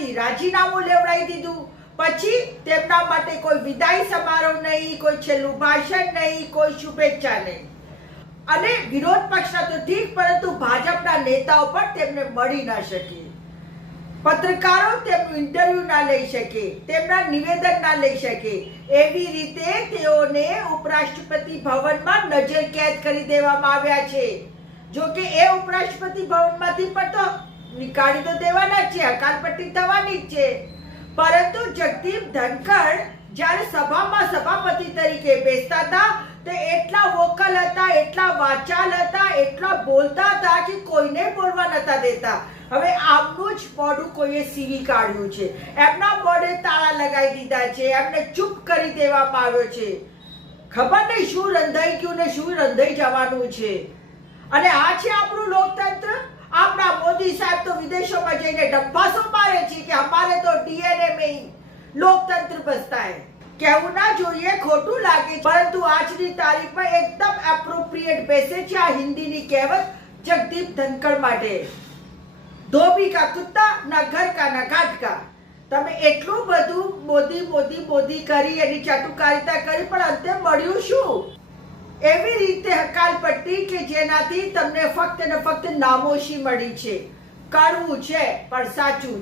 તેનાથી રાજીનામું લેવડાવી દીધું. પછી તેમના માટે કોઈ વિદાય સમારોહ નહીં, કોઈ છેલ્લું ભાષણ નહીં, કોઈ શુભેચ્છા નહીં. અને વિરોધ પક્ષના તો ઠીક, પરંતુ ભાજપના નેતાઓ પણ તેમને મળી ન શકે. પત્રકારો તેમનું ઇન્ટરવ્યુ ના લઈ શકે, તેમના નિવેદન ના લઈ શકે. એવી રીતે તેઓને ઉપરાષ્ટ્રપતિ ભવનમાં નજર કેદ કરી દેવામાં આવ્યા છે. જો કે એ ઉપરાષ્ટ્રપતિ ભવનમાંથી પણ તો નીકાળી તો દેવાના છે હકાલપટ્ટી થવાની જ છે. પરંતુ જગદીપ ધનખડ જ્યારે સભામાં સભાપતિ તરીકે બેસતા હતા, તે એટલા વોકલ હતા, એટલા વાચાલ હતા, એટલા બોલતા હતા કે કોઈને બોલવા નતા દેતા. હવે આમનું જ મોઢું કોઈએ સીવી કાઢ્યું છે. એમના મોઢે તાળા લગાવી દીધા છે, એમને ચૂપ કરી દેવામાં આવ્યો છે. ખબર નહીં શું રંધાઈ ગયું ને શું રંધાઈ જવાનું છે. અને આ છે આપણું લોકતંત્ર? મોદી સાહેબ તો વિદેશોમાં જઈને ડબ્બાસો મારે છે કે અમારે તો ડીએનએ મેં લોકતંત્ર બસતા હે કહેવું ના જોઈએ, ખોટું લાગે, પરંતુ આજની તારીખમાં એકદમ એપ્રોપ્રિએટ બેસે છે આ હિન્દીની કહેવત, જગદીપ ધનકડ માટે. ધોબી કા કુત્તા ના ઘર કા ના ઘાટ કા તમે એટલું બધું મોદી મોદી મોદી કરી, એની ચાટુકારિતા કરી, પણ અંતે એવી રીતે હકાલપટ્ટી કે જેનાથી તમને ફક્ત ને ફક્ત નામોશી મળી છે. કડવું છે, પણ સાચું છે.